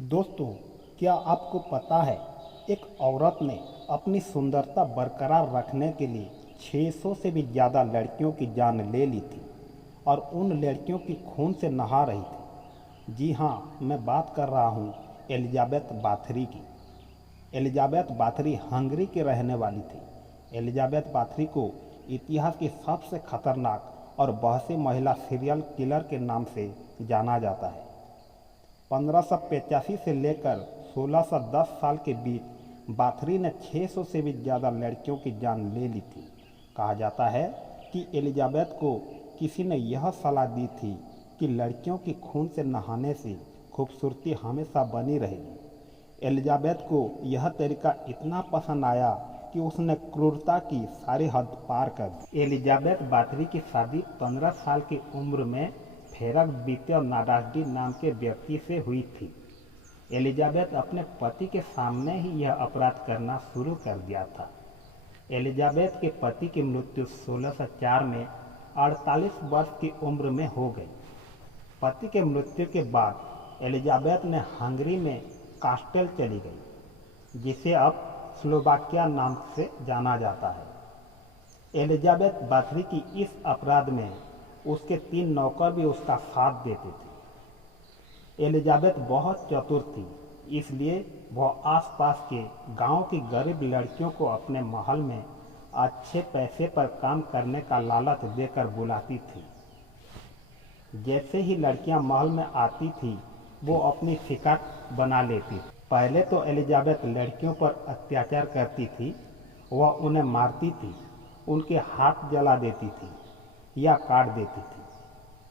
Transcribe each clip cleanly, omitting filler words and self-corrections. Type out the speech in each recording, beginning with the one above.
दोस्तों, क्या आपको पता है एक औरत ने अपनी सुंदरता बरकरार रखने के लिए 600 से भी ज़्यादा लड़कियों की जान ले ली थी और उन लड़कियों की खून से नहा रही थी। जी हाँ, मैं बात कर रहा हूँ एलिजाबेथ बाथरी की। एलिजाबेथ बाथरी हंगरी की रहने वाली थी। एलिजाबेथ बाथरी को इतिहास की सबसे खतरनाक और बहसी महिला सीरियल किलर के नाम से जाना जाता है। 1585 से लेकर 1610 साल के बीच बाथरी ने 600 से भी ज़्यादा लड़कियों की जान ले ली थी। कहा जाता है कि एलिजाबेथ को किसी ने यह सलाह दी थी कि लड़कियों की खून से नहाने से खूबसूरती हमेशा बनी रहेगी। एलिजाबेथ को यह तरीका इतना पसंद आया कि उसने क्रूरता की सारी हद पार कर दी। एलिजाबेथ बाथरी की शादी 15 साल की उम्र में फेरक द्वितीय नाडासडी नाम के व्यक्ति से हुई थी। एलिजाबेथ अपने पति के सामने ही यह अपराध करना शुरू कर दिया था। एलिजाबेथ के पति की मृत्यु 1604 में 48 वर्ष की उम्र में हो गई। पति के मृत्यु के बाद एलिजाबेथ ने हंगरी में कास्टेल चली गई, जिसे अब स्लोवाकिया नाम से जाना जाता है। एलिजाबेथ बाथरी की इस अपराध में उसके 3 नौकर भी उसका साथ देते थे। एलिजाबेथ बहुत चतुर थी, इसलिए वह आसपास के गांव की गरीब लड़कियों को अपने महल में अच्छे पैसे पर काम करने का लालच देकर बुलाती थी। जैसे ही लड़कियां महल में आती थी, वो अपनी शिकार बना लेती थी। पहले तो एलिजाबेथ लड़कियों पर अत्याचार करती थी। वह उन्हें मारती थी, उनके हाथ जला देती थी या काट देती थी।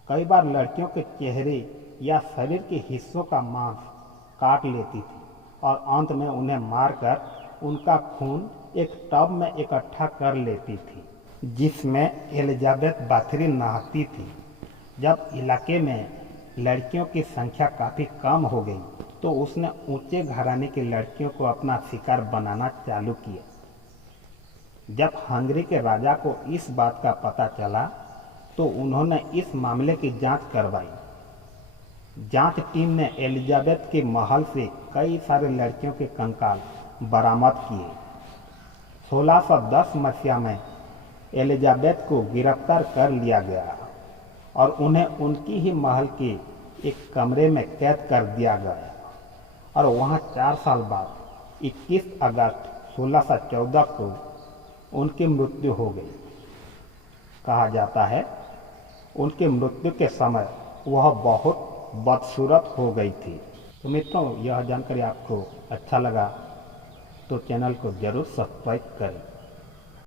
कई बार लड़कियों के चेहरे या शरीर के हिस्सों का मांस काट लेती थी और अंत में उन्हें मारकर उनका खून एक टब में इकट्ठा कर लेती थी, जिसमें एलिजाबेथ बाथरी नहाती थी। जब इलाके में लड़कियों की संख्या काफ़ी कम हो गई, तो उसने ऊंचे घराने की लड़कियों को अपना शिकार बनाना चालू किया। जब हंगरी के राजा को इस बात का पता चला, तो उन्होंने इस मामले की जांच करवाई। जांच टीम ने एलिजाबेथ के महल से कई सारे लड़कियों के कंकाल बरामद किए। 1610 मसीहा में एलिजाबेथ को गिरफ्तार कर लिया गया और उन्हें उनकी ही महल के एक कमरे में कैद कर दिया गया और वहां 4 साल बाद 21 अगस्त 1614 को उनकी मृत्यु हो गई। कहा जाता है उनकी मृत्यु के समय वह बहुत बदसूरत हो गई थी। तो मित्रों, यह जानकारी आपको अच्छा लगा तो चैनल को जरूर सब्सक्राइब करें।